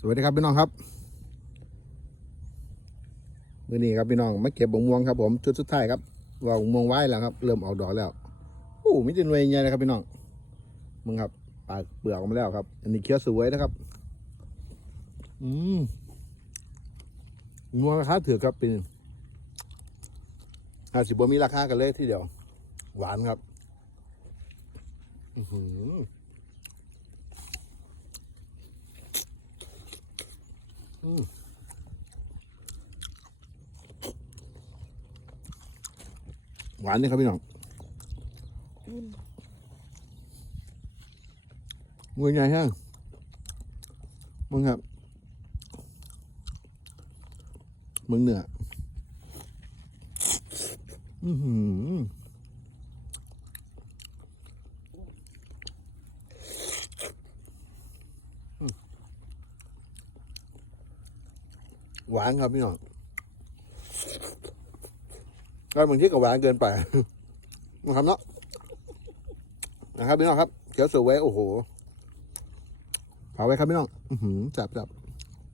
สวัสดีครับพี่น้องครับมื่อนี้ครับพี่น้องมาเก็บบงม่วงครับผมชุดสุดท้ายครับวางม่วงไว้แล้วครับ เริ่มออกดอกแล้วโอ้มิจิเวยใหญ่เลยครับพี่น้องมึงครับปาดเปลือกออกมาแล้วครับ อันนี้เคี้ยวสวยนะครับ อืมม่วงราคาถือครับเป็นอาสิบมีราคากันเลยทีเดียว หวานครับ อือหือ หวานนี่ครับพี่น้องมือใหญ่ฮะมึงครับมึงเหนืออือหือ หวานครับพี่น้องก็บางทีก็หวานเกินไปนะครับเนาะนะครับพี่น้องครับเขียวสวยโอ้โหเผาไว้ครับพี่น้อง อือหือจับจับ